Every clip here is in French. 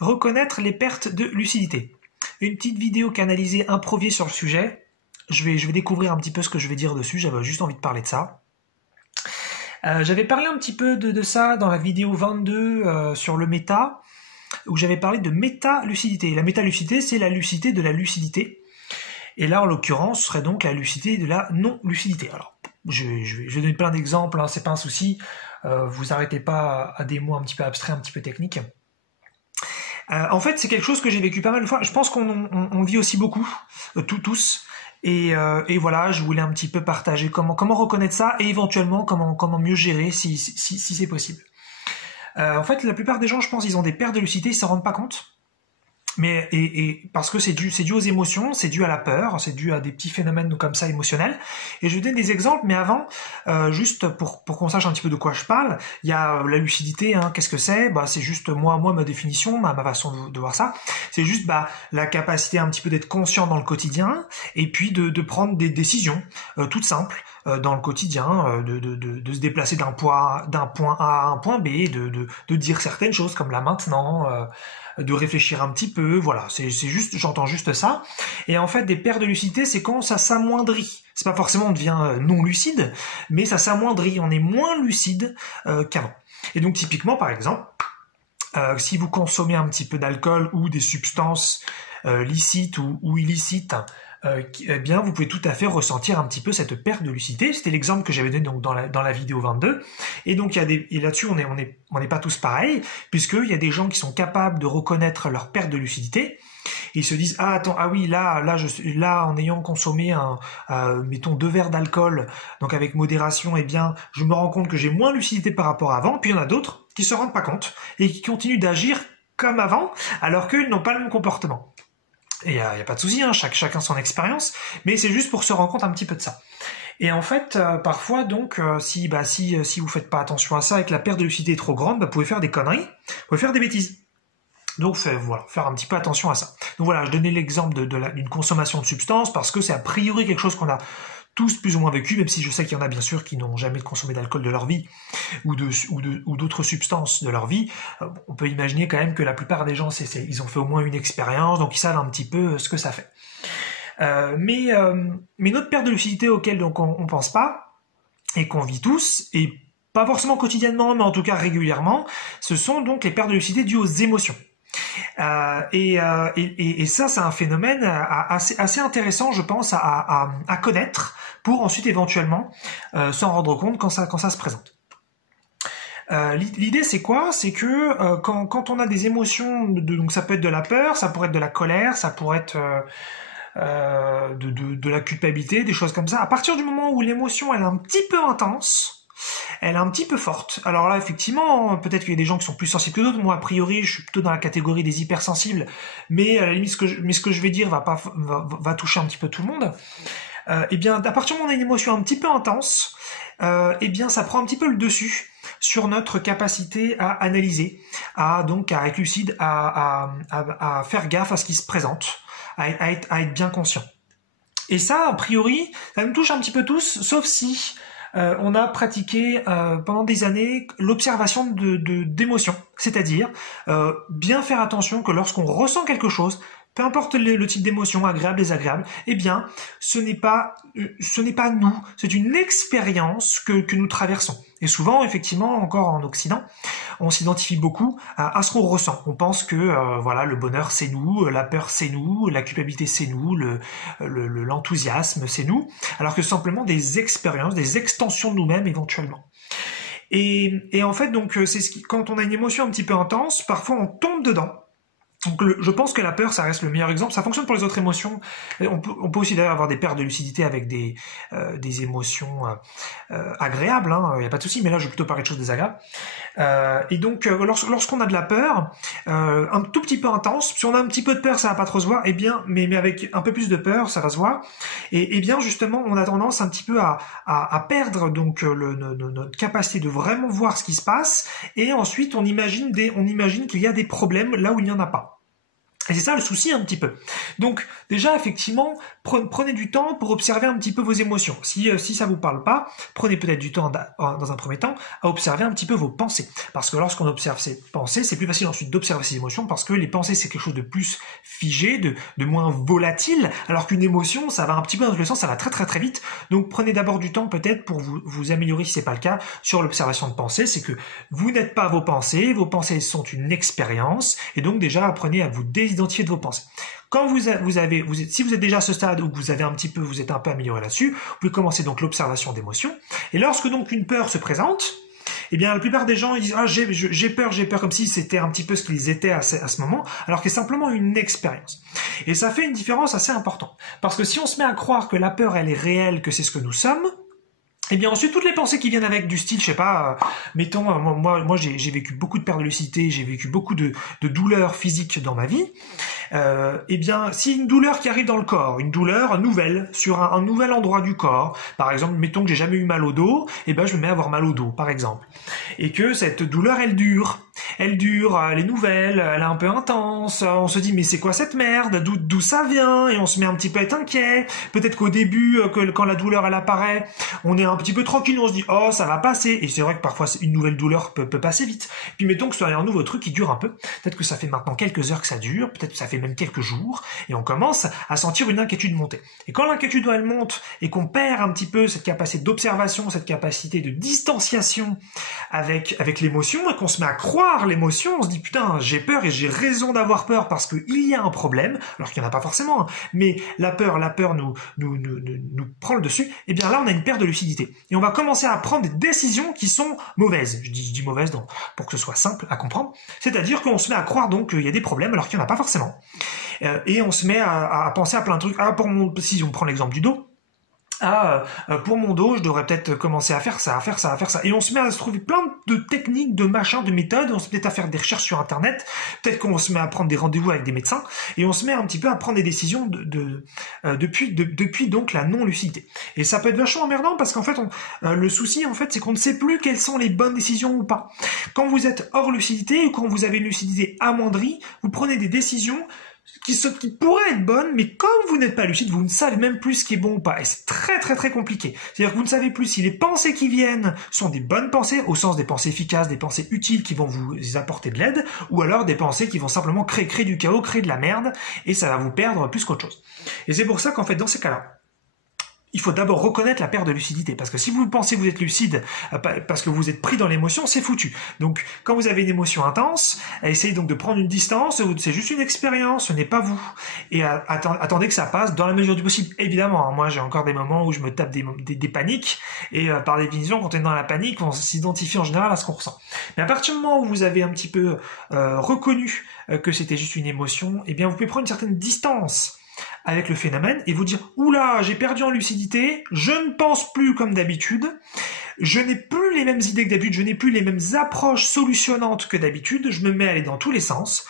Reconnaître les pertes de lucidité. Une petite vidéo canalisée improvisée sur le sujet. Je vais découvrir un petit peu ce que je vais dire dessus, j'avais juste envie de parler de ça. J'avais parlé un petit peu de ça dans la vidéo 22 sur le méta, où j'avais parlé de méta-lucidité. La méta-lucidité, c'est la lucidité de la lucidité. Et là, en l'occurrence, ce serait donc la lucidité de la non-lucidité. Alors, je vais donner plein d'exemples, hein, c'est pas un souci. Vous arrêtez pas à des mots un petit peu abstraits, un petit peu techniques. En fait, c'est quelque chose que j'ai vécu pas mal de fois. Je pense qu'on vit aussi beaucoup, tous. Et voilà, je voulais un petit peu partager comment reconnaître ça et éventuellement comment mieux gérer si c'est possible. En fait, la plupart des gens, je pense, ils ont des pertes de lucidité, ils s'en rendent pas compte. Mais et parce que c'est dû aux émotions, c'est dû à la peur, c'est dû à des petits phénomènes comme ça émotionnels. Et je vais donner des exemples, mais avant, juste pour qu'on sache un petit peu de quoi je parle, il y a la lucidité. Hein, qu'est-ce que c'est? Bah, c'est juste moi ma définition, ma façon de voir ça. C'est juste la capacité un petit peu d'être conscient dans le quotidien et puis de prendre des décisions toutes simples dans le quotidien, de se déplacer d'un point A à un point B, de dire certaines choses comme là maintenant. De réfléchir un petit peu, voilà, c'est juste, j'entends juste ça. Et en fait, des pertes de lucidité, c'est quand ça s'amoindrit. C'est pas forcément on devient non lucide, mais ça s'amoindrit, on est moins lucide qu'avant. Et donc typiquement, par exemple, si vous consommez un petit peu d'alcool ou des substances licites ou illicites, eh bien, vous pouvez tout à fait ressentir un petit peu cette perte de lucidité. C'était l'exemple que j'avais donné donc dans la vidéo 22. Et donc, et là-dessus, on n'est pas tous pareils, puisqu'il y a des gens qui sont capables de reconnaître leur perte de lucidité. Ils se disent, oui, là, en ayant consommé mettons 2 verres d'alcool, donc avec modération, eh bien, je me rends compte que j'ai moins de lucidité par rapport à avant. Puis il y en a d'autres qui se rendent pas compte et qui continuent d'agir comme avant, alors qu'ils n'ont pas le même comportement. Et il y a pas de souci, hein, chacun son expérience, mais c'est juste pour se rendre compte un petit peu de ça. Et en fait, parfois, donc, si vous faites pas attention à ça et que la perte de lucidité est trop grande, vous pouvez faire des conneries, vous pouvez faire des bêtises. Donc, voilà, faire un petit peu attention à ça. Donc voilà, je donnais l'exemple d'une consommation de substances parce que c'est a priori quelque chose qu'on a tous plus ou moins vécu, même si je sais qu'il y en a bien sûr qui n'ont jamais consommé d'alcool de leur vie ou d'autres substances de leur vie. On peut imaginer quand même que la plupart des gens, ils ont fait au moins une expérience, donc ils savent un petit peu ce que ça fait. Mais notre perte de lucidité auquel donc on pense pas et qu'on vit tous, et pas forcément quotidiennement, mais en tout cas régulièrement, ce sont donc les pertes de lucidité dues aux émotions. Et ça, c'est un phénomène assez intéressant, je pense, à connaître pour ensuite éventuellement s'en rendre compte quand ça se présente. L'idée, c'est quoi? C'est que quand on a des émotions, donc ça peut être de la peur, ça pourrait être de la colère, ça pourrait être de la culpabilité, des choses comme ça. À partir du moment où l'émotion elle est un petit peu intense, elle est un petit peu forte. Alors là, effectivement, peut-être qu'il y a des gens qui sont plus sensibles que d'autres. Moi, a priori, je suis plutôt dans la catégorie des hypersensibles. Mais à la limite, ce que je vais dire va toucher un petit peu tout le monde. Eh bien, à partir du moment où on a une émotion un petit peu intense, eh bien, ça prend un petit peu le dessus sur notre capacité à analyser, à être lucide, à faire gaffe à ce qui se présente, à être bien conscient. Et ça, a priori, ça nous touche un petit peu tous, sauf si on a pratiqué pendant des années l'observation d'émotions, c'est-à-dire bien faire attention que lorsqu'on ressent quelque chose, peu importe le type d'émotion, agréable, désagréable, eh bien, ce n'est pas nous, c'est une expérience que nous traversons. Et souvent, effectivement, encore en Occident, on s'identifie beaucoup à ce qu'on ressent. On pense que le bonheur c'est nous, la peur c'est nous, la culpabilité c'est nous, l'enthousiasme c'est nous, alors que simplement des expériences, des extensions de nous-mêmes éventuellement. Et en fait, donc, quand on a une émotion un petit peu intense, parfois on tombe dedans. Donc je pense que la peur, ça reste le meilleur exemple. Ça fonctionne pour les autres émotions. On peut aussi d'ailleurs avoir des pertes de lucidité avec des émotions agréables. Il n'y a pas de souci, mais là je vais plutôt parler de choses désagréables. Et donc lorsqu'on a de la peur, un tout petit peu intense, si on a un petit peu de peur, ça va pas trop se voir. Eh bien, mais avec un peu plus de peur, ça va se voir. Et bien justement, on a tendance un petit peu à perdre donc notre capacité de vraiment voir ce qui se passe. Et ensuite, on imagine qu'il y a des problèmes là où il n'y en a pas. Et c'est ça le souci un petit peu. Donc déjà effectivement, prenez du temps pour observer un petit peu vos émotions. Si ça vous parle pas, prenez peut-être du temps dans un premier temps à observer un petit peu vos pensées. Parce que lorsqu'on observe ses pensées, c'est plus facile ensuite d'observer ses émotions parce que les pensées c'est quelque chose de plus figé, de moins volatile, alors qu'une émotion ça va un petit peu dans tous les sens, ça va très très très vite. Donc prenez d'abord du temps peut-être pour vous améliorer si c'est pas le cas sur l'observation de pensées. C'est que vous n'êtes pas vos pensées sont une expérience et donc déjà apprenez à vous désidentifier de vos pensées. Quand si vous êtes déjà à ce stade où vous êtes un peu amélioré là-dessus, vous pouvez commencer donc l'observation d'émotions. Et lorsque donc une peur se présente, eh bien la plupart des gens ils disent j'ai peur comme si c'était un petit peu ce qu'ils étaient à ce moment, alors que c'est simplement une expérience. Et ça fait une différence assez importante, parce que si on se met à croire que la peur elle est réelle, que c'est ce que nous sommes, et bien ensuite toutes les pensées qui viennent avec du style, je sais pas, mettons moi j'ai vécu beaucoup de pertes de lucidité, j'ai vécu beaucoup de douleurs physiques dans ma vie. Eh bien si une douleur qui arrive dans le corps, une douleur nouvelle sur un nouvel endroit du corps, par exemple mettons que j'ai jamais eu mal au dos, et ben je me mets à avoir mal au dos par exemple, et que cette douleur elle dure, elle est nouvelle, elle est un peu intense, on se dit mais c'est quoi cette merde, d'où ça vient, et on se met un petit peu à être inquiet. Peut-être qu'au début, quand la douleur elle apparaît, on est un petit peu tranquille, on se dit oh ça va passer, et c'est vrai que parfois une nouvelle douleur peut passer vite. Puis mettons que ce soit un nouveau truc qui dure un peu, peut-être que ça fait maintenant quelques heures que ça dure, peut-être que ça fait même quelques jours, et on commence à sentir une inquiétude monter. Et quand l'inquiétude elle monte, et qu'on perd un petit peu cette capacité d'observation, cette capacité de distanciation avec l'émotion, et qu'on se met à croire l'émotion, on se dit putain j'ai peur et j'ai raison d'avoir peur parce qu'il y a un problème, alors qu'il n'y en a pas forcément, hein, mais la peur nous prend le dessus, et bien là on a une perte de lucidité. Et on va commencer à prendre des décisions qui sont mauvaises. Je dis mauvaises pour que ce soit simple à comprendre. C'est-à-dire qu'on se met à croire donc qu'il y a des problèmes alors qu'il n'y en a pas forcément. Et on se met à penser à plein de trucs. Si on prend l'exemple du dos, pour mon dos, je devrais peut-être commencer à faire ça. Et on se met à se trouver plein de techniques, de machins, de méthodes. On se met à faire des recherches sur Internet. Peut-être qu'on se met à prendre des rendez-vous avec des médecins. Et on se met un petit peu à prendre des décisions depuis donc la non-lucidité. Et ça peut être vachement emmerdant parce qu'en fait, le souci, en fait, c'est qu'on ne sait plus quelles sont les bonnes décisions ou pas. Quand vous êtes hors lucidité ou quand vous avez une lucidité amoindrie, vous prenez des décisions qui pourraient être bonnes, mais comme vous n'êtes pas lucide, vous ne savez même plus ce qui est bon ou pas. Et c'est très très très compliqué. C'est-à-dire que vous ne savez plus si les pensées qui viennent sont des bonnes pensées, au sens des pensées efficaces, des pensées utiles qui vont vous apporter de l'aide, ou alors des pensées qui vont simplement créer du chaos, créer de la merde, et ça va vous perdre plus qu'autre chose. Et c'est pour ça qu'en fait, dans ces cas-là, il faut d'abord reconnaître la perte de lucidité, parce que si vous pensez que vous êtes lucide parce que vous êtes pris dans l'émotion, c'est foutu. Donc quand vous avez une émotion intense, essayez donc de prendre une distance, c'est juste une expérience, ce n'est pas vous, et attendez que ça passe dans la mesure du possible. Évidemment, moi j'ai encore des moments où je me tape des paniques, et par définition quand on est dans la panique, on s'identifie en général à ce qu'on ressent. Mais à partir du moment où vous avez un petit peu reconnu que c'était juste une émotion, eh bien vous pouvez prendre une certaine distance avec le phénomène et vous dire oula, j'ai perdu en lucidité, je ne pense plus comme d'habitude, je n'ai plus les mêmes idées que d'habitude, je n'ai plus les mêmes approches solutionnantes que d'habitude, je me mets à aller dans tous les sens.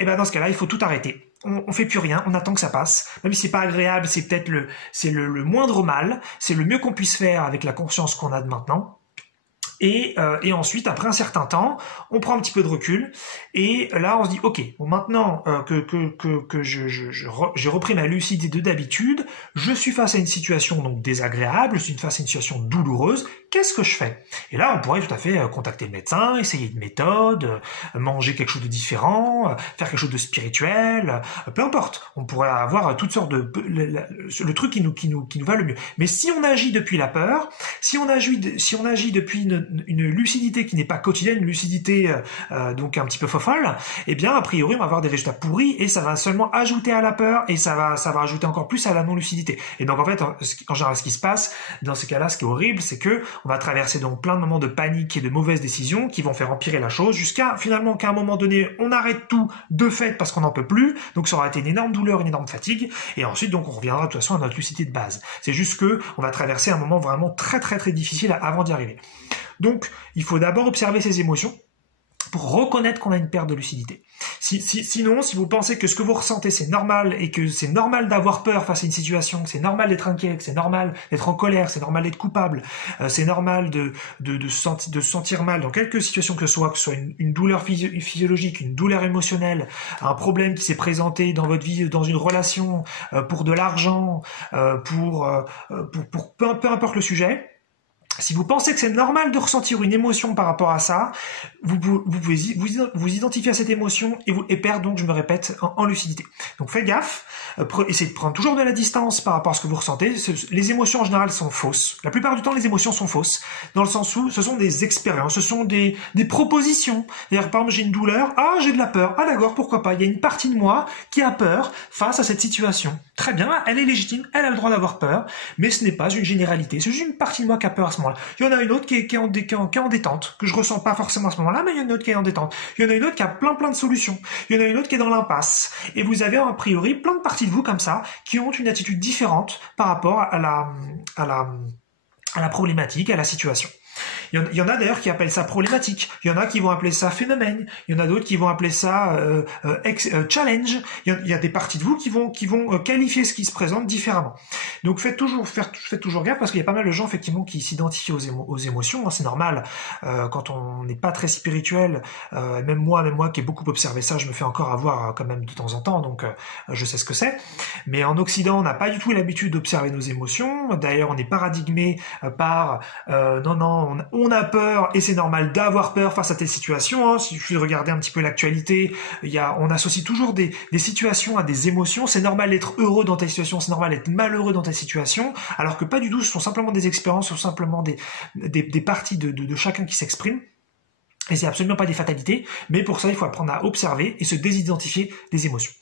Et ben dans ce cas-là, il faut tout arrêter. On fait plus rien, on attend que ça passe. Même si c'est pas agréable, c'est peut-être le moindre mal, c'est le mieux qu'on puisse faire avec la conscience qu'on a de maintenant. Et ensuite, après un certain temps, on prend un petit peu de recul et là, on se dit, ok, bon, maintenant que j'ai repris ma lucidité de d'habitude, je suis face à une situation donc désagréable, je suis face à une situation douloureuse. Qu'est-ce que je fais? Et là, on pourrait tout à fait contacter le médecin, essayer une méthode, manger quelque chose de différent, faire quelque chose de spirituel, peu importe. On pourrait avoir toutes sortes le truc qui nous va le mieux. Mais si on agit depuis la peur, si on agit depuis une lucidité qui n'est pas quotidienne, une lucidité donc un petit peu fofolle, eh bien a priori on va avoir des résultats pourris et ça va seulement ajouter à la peur et ça va ajouter encore plus à la non-lucidité. Et donc en fait, en général, ce qui se passe dans ces cas-là, ce qui est horrible, c'est que on va traverser donc plein de moments de panique et de mauvaises décisions qui vont faire empirer la chose jusqu'à finalement qu'à un moment donné, on arrête tout de fait parce qu'on n'en peut plus. Donc ça aura été une énorme douleur, une énorme fatigue et ensuite donc on reviendra de toute façon à notre lucidité de base. C'est juste que on va traverser un moment vraiment très très très difficile avant d'y arriver. Donc, il faut d'abord observer ses émotions pour reconnaître qu'on a une perte de lucidité. Sinon, si vous pensez que ce que vous ressentez c'est normal et que c'est normal d'avoir peur face à une situation, que c'est normal d'être inquiet, que c'est normal d'être en colère, c'est normal d'être coupable, c'est normal de se sentir mal dans quelque situation que ce soit une douleur physiologique, une douleur émotionnelle, un problème qui s'est présenté dans votre vie, dans une relation, pour de l'argent, pour peu importe le sujet. Si vous pensez que c'est normal de ressentir une émotion par rapport à ça, vous pouvez vous identifier à cette émotion et perdre, donc je me répète, en lucidité. Donc faites gaffe, essayez de prendre toujours de la distance par rapport à ce que vous ressentez. Les émotions en général sont fausses. La plupart du temps, les émotions sont fausses, dans le sens où ce sont des expériences, ce sont des propositions. C'est-à-dire, par exemple, j'ai une douleur, ah j'ai de la peur, ah d'accord, pourquoi pas. Il y a une partie de moi qui a peur face à cette situation. Très bien, elle est légitime, elle a le droit d'avoir peur, mais ce n'est pas une généralité, c'est juste une partie de moi qui a peur à ce moment-là. Il y en a une autre qui est en détente, que je ressens pas forcément à ce moment-là, mais il y en a une autre qui est en détente. Il y en a une autre qui a plein de solutions. Il y en a une autre qui est dans l'impasse. Et vous avez a priori plein de parties de vous comme ça qui ont une attitude différente par rapport à la problématique, à la situation. Il y en a d'ailleurs qui appellent ça problématique, il y en a qui vont appeler ça phénomène, il y en a d'autres qui vont appeler ça challenge, il y a des parties de vous qui vont qualifier ce qui se présente différemment. Donc faites toujours gaffe parce qu'il y a pas mal de gens effectivement qui s'identifient aux émotions, hein, c'est normal, quand on n'est pas très spirituel, même moi qui ai beaucoup observé ça, je me fais encore avoir quand même de temps en temps, donc je sais ce que c'est. Mais en Occident, on n'a pas du tout l'habitude d'observer nos émotions, d'ailleurs on est paradigmé par on a peur et c'est normal d'avoir peur face à telle situation. Hein. Si je regardais un petit peu l'actualité, on associe toujours des situations à des émotions. C'est normal d'être heureux dans telle situation, c'est normal d'être malheureux dans telle situation, alors que pas du tout. Ce sont simplement des expériences, ce sont simplement des parties de chacun qui s'expriment. Et c'est absolument pas des fatalités, mais pour ça il faut apprendre à observer et se désidentifier des émotions.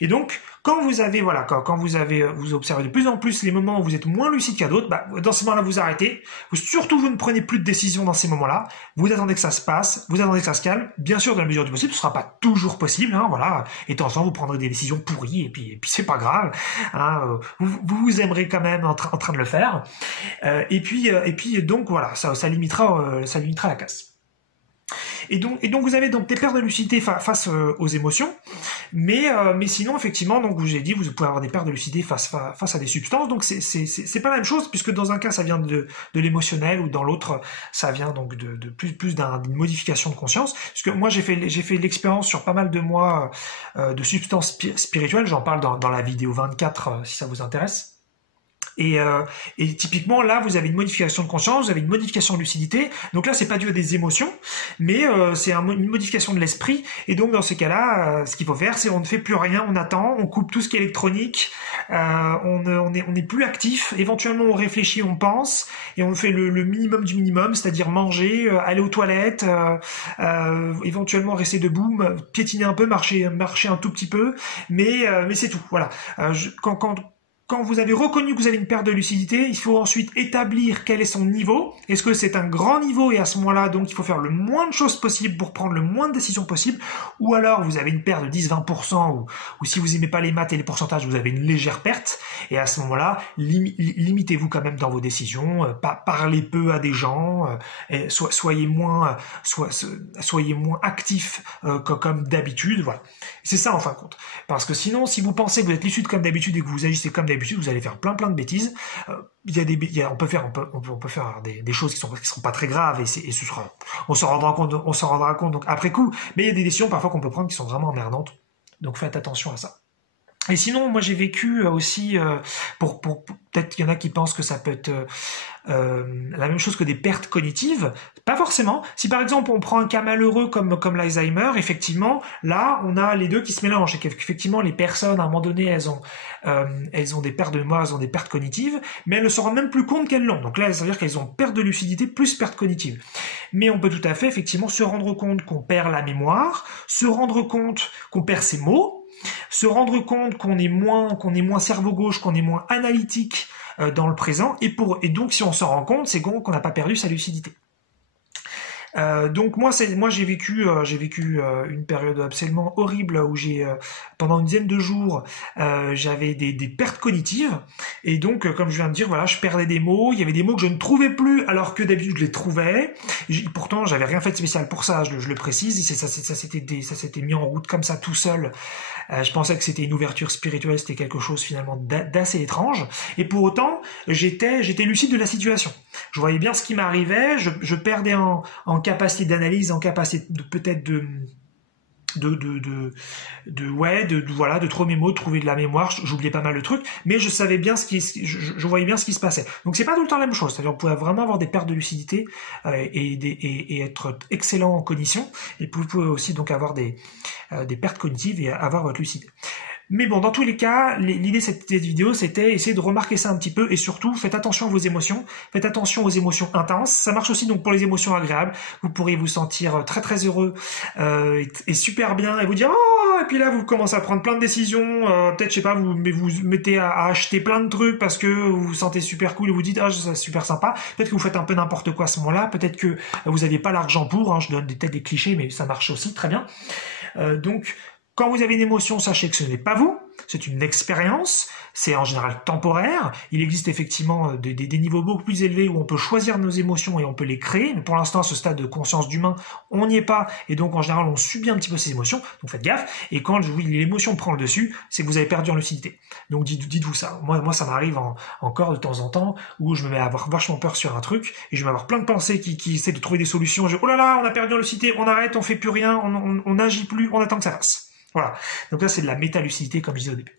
Et donc, quand vous observez de plus en plus les moments où vous êtes moins lucide qu'à d'autres, dans ces moments-là, vous arrêtez. Surtout, vous ne prenez plus de décision dans ces moments-là. Vous attendez que ça se passe, vous attendez que ça se calme. Bien sûr, dans la mesure du possible, ce sera pas toujours possible, hein, voilà. Et de temps en temps, vous prendrez des décisions pourries, et puis c'est pas grave, hein. Vous aimerez quand même en train de le faire. Et puis, donc, voilà, ça limitera la casse. Et donc vous avez donc des pertes de lucidité face aux émotions, mais sinon effectivement, donc vous j'ai dit, vous pouvez avoir des pertes de lucidité face à des substances, donc c'est pas la même chose, puisque dans un cas ça vient de l'émotionnel, ou dans l'autre ça vient donc de plus d'une modification de conscience. Parce que moi j'ai fait l'expérience sur pas mal de mois de substances spirituelles, j'en parle dans la vidéo 24 si ça vous intéresse. Et typiquement là vous avez une modification de conscience, vous avez une modification de lucidité, donc là c'est pas dû à des émotions, mais c'est une modification de l'esprit. Et donc dans ces cas-là, ce qu'il faut faire, c'est on ne fait plus rien, on attend, on coupe tout ce qui est électronique, on n'est plus actif, éventuellement on réfléchit, on pense, et on fait le minimum du minimum, c'est-à-dire manger, aller aux toilettes, éventuellement rester debout, piétiner un peu, marcher un tout petit peu, mais c'est tout. Voilà. Quand vous avez reconnu que vous avez une perte de lucidité, il faut ensuite établir quel est son niveau. Est-ce que c'est un grand niveau, et à ce moment-là, donc, il faut faire le moins de choses possible pour prendre le moins de décisions possible, ou alors vous avez une perte de 10-20%, ou si vous aimez pas les maths et les pourcentages, vous avez une légère perte, et à ce moment-là, limitez-vous quand même dans vos décisions, parlez peu à des gens, soyez moins actifs comme d'habitude, voilà. C'est ça en fin de compte. Parce que sinon, si vous pensez que vous êtes lucide comme d'habitude et que vous agissez comme d'habitude, vous allez faire plein de bêtises. On peut faire des choses qui seront pas très graves, et on s'en rendra compte donc après coup. Mais il y a des décisions parfois qu'on peut prendre qui sont vraiment emmerdantes. Donc faites attention à ça. Et sinon, moi j'ai vécu aussi, pour peut-être qu'il y en a qui pensent que ça peut être la même chose que des pertes cognitives. Pas forcément. Si par exemple on prend un cas malheureux comme l'Alzheimer, effectivement, là on a les deux qui se mélangent. Et qu'effectivement les personnes, à un moment donné, elles ont des pertes de mémoire, elles ont des pertes cognitives, mais elles ne se rendent même plus compte qu'elles l'ont. Donc là, ça veut dire qu'elles ont perte de lucidité plus perte cognitive. Mais on peut tout à fait effectivement se rendre compte qu'on perd la mémoire, se rendre compte qu'on perd ses mots, se rendre compte qu'on est moins cerveau gauche, qu'on est moins analytique dans le présent, et donc si on s'en rend compte, c'est qu'on n'a pas perdu sa lucidité. Donc moi j'ai vécu une période absolument horrible où pendant une dizaine de jours j'avais des pertes cognitives et donc comme je viens de dire voilà je perdais des mots, il y avait des mots que je ne trouvais plus alors que d'habitude je les trouvais. Pourtant j'avais rien fait de spécial pour ça, je le précise, ça s'était mis en route comme ça tout seul. Je pensais que c'était une ouverture spirituelle, c'était quelque chose finalement d'assez étrange et pour autant j'étais lucide de la situation. Je voyais bien ce qui m'arrivait, je perdais en capacité d'analyse, en capacité peut-être voilà, de trouver mes mots, de trouver de la mémoire. J'oubliais pas mal de trucs, mais je savais bien je voyais bien ce qui se passait. Donc c'est pas tout le temps la même chose. C'est-à-dire on pouvait vraiment avoir des pertes de lucidité et être excellent en cognition. Et vous pouvez aussi donc avoir des pertes cognitives et avoir votre lucidité. Mais bon, dans tous les cas, l'idée de cette vidéo, c'était essayer de remarquer ça un petit peu et surtout, faites attention à vos émotions, faites attention aux émotions intenses. Ça marche aussi donc pour les émotions agréables. Vous pourriez vous sentir très très heureux et super bien et vous dire oh, et puis là vous commencez à prendre plein de décisions. Peut-être je sais pas, vous mettez à acheter plein de trucs parce que vous vous sentez super cool et vous dites ah c'est super sympa. Peut-être que vous faites un peu n'importe quoi à ce moment-là. Peut-être que vous n'aviez pas l'argent pour. Je donne peut-être des clichés, mais ça marche aussi très bien. Donc quand vous avez une émotion, sachez que ce n'est pas vous, c'est une expérience, c'est en général temporaire. Il existe effectivement des niveaux beaucoup plus élevés où on peut choisir nos émotions et on peut les créer, mais pour l'instant, à ce stade de conscience d'humain, on n'y est pas, et donc en général, on subit un petit peu ces émotions, donc faites gaffe, et quand l'émotion prend le dessus, c'est que vous avez perdu en lucidité. Donc dites-vous ça. Moi ça m'arrive encore de temps en temps, où je me mets à avoir vachement peur sur un truc, et je vais avoir plein de pensées qui essaient de trouver des solutions. Oh là là, on a perdu en lucidité, on arrête, on fait plus rien, on n'agit plus, on attend que ça passe. Voilà. Donc là, c'est de la métalucidité, comme je disais au début.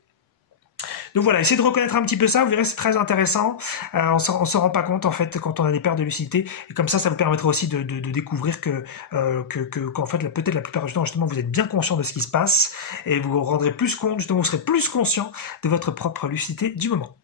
Donc voilà, essayez de reconnaître un petit peu ça, vous verrez, c'est très intéressant. On s'en rend pas compte, en fait, quand on a des pertes de lucidité. Et comme ça vous permettra aussi de découvrir qu'en fait, peut-être la plupart du temps, justement, vous êtes bien conscient de ce qui se passe et vous vous rendrez plus compte, justement, vous serez plus conscient de votre propre lucidité du moment.